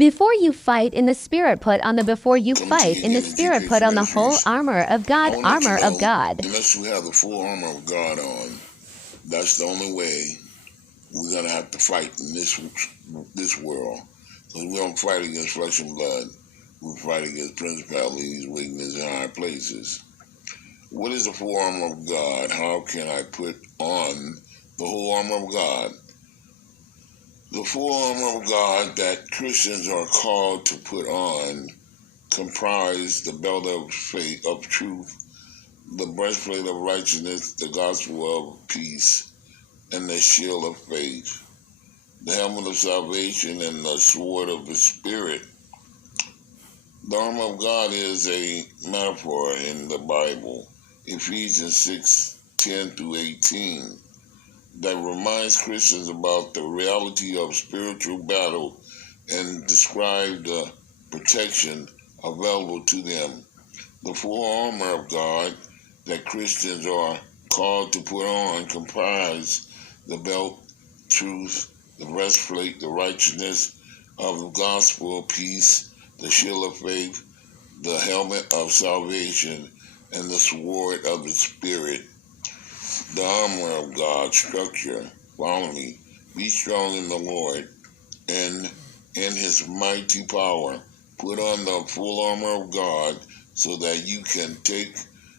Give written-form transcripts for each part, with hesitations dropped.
Before you fight in the spirit, put on the Coming to you again, G.P.H. whole Ministries. armor of God, I want to let you armor of know, God. unless you have the full armor of God on, that's the only way we're gonna have to fight in this world. Because we don't fight against flesh and blood. We fight against principalities, weakness, and high places. What is the full armor of God? How can I put on the whole armor of God? The full armor of God that Christians are called to put on comprise the belt of faith, of truth, the breastplate of righteousness, the gospel of peace, and the shield of faith, the helmet of salvation, and the sword of the Spirit. The armor of God is a metaphor in the Bible, Ephesians 6:10 through 18, that reminds Christians about the reality of spiritual battle and describe the protection available to them. The full armor of God that Christians are called to put on comprise the belt, truth, the breastplate, the righteousness of the gospel of peace, the shield of faith, the helmet of salvation, and the sword of the Spirit. The armor of God structure. Follow me. Be strong in the Lord and in his mighty power. Put on the full armor of God so that you can take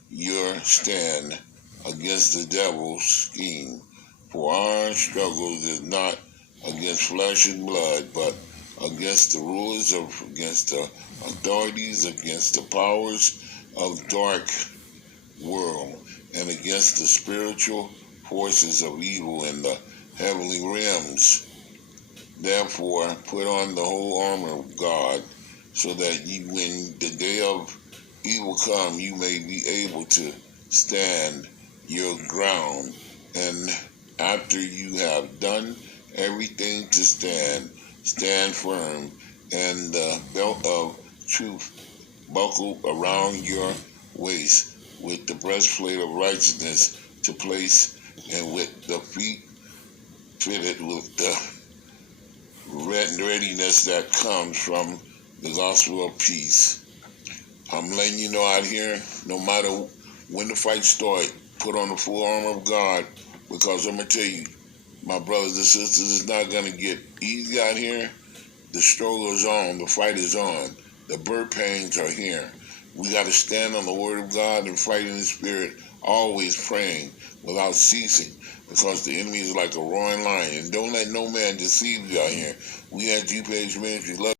your stand against the devil's scheme. For our struggle is not against flesh and blood, but against the rulers, against the authorities, against the powers of dark world, and against the spiritual forces of evil in the heavenly realms. Therefore, put on the whole armor of God, so that you, when the day of evil come, you may be able to stand your ground. And after you have done everything to stand, stand firm, and the belt of truth buckled around your waist, with the breastplate of righteousness to place, and with the feet fitted with the readiness that comes from the gospel of peace. I'm letting you know out here, no matter when the fight starts, put on the full armor of God, because I'm going to tell you, my brothers and sisters, it's not going to get easy out here. The struggle is on. The fight is on. The birth pains are here. We got to stand on the word of God and fight in the spirit, always praying without ceasing, because the enemy is like a roaring lion. And don't let no man deceive you out here. We at G.P.H Ministries love